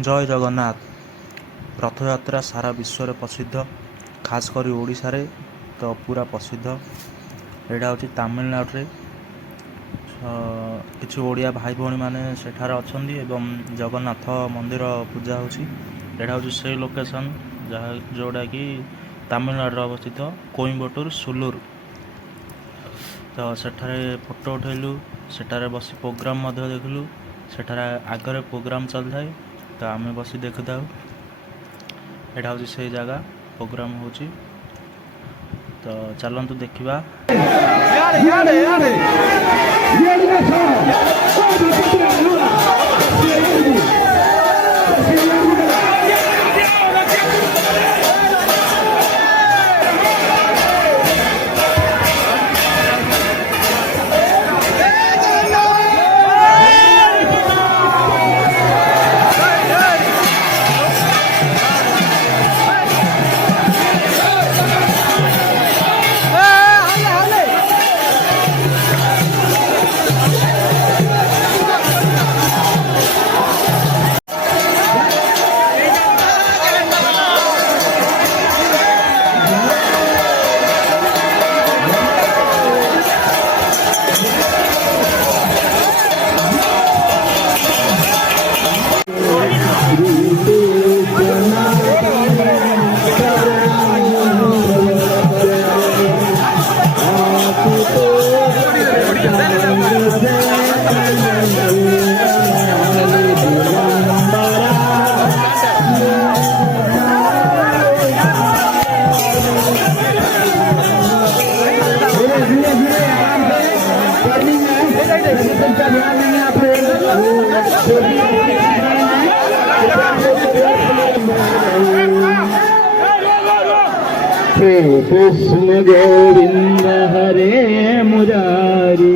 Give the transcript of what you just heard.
जय जगन्नाथ। रथयात्रा सारा विश्व प्रसिद्ध, खासकर ओडिशा रे तो पूरा प्रसिद्ध। यहाँ हूँ तमिलनाडु किसी ओडिया भाई भाई मैंने सेठार अच्छा जगन्नाथ मंदिर पूजा होची। यहाँ हूँ से लोकेशन जहाँ जोटा कि तमिलनाडु अवस्थित कोइम्बटूर सुलूर। तो सेठारे फोटो उठेलु, सेठारे बसी प्रोग्राम देखलु। सेठारे आगे प्रोग्राम चल थाए तो आम बसी देखु था। यहाँ हूँ से जगह प्रोग्राम होची, तो चलतु देखा। कृष्ण गोविंद हरे मुरारी।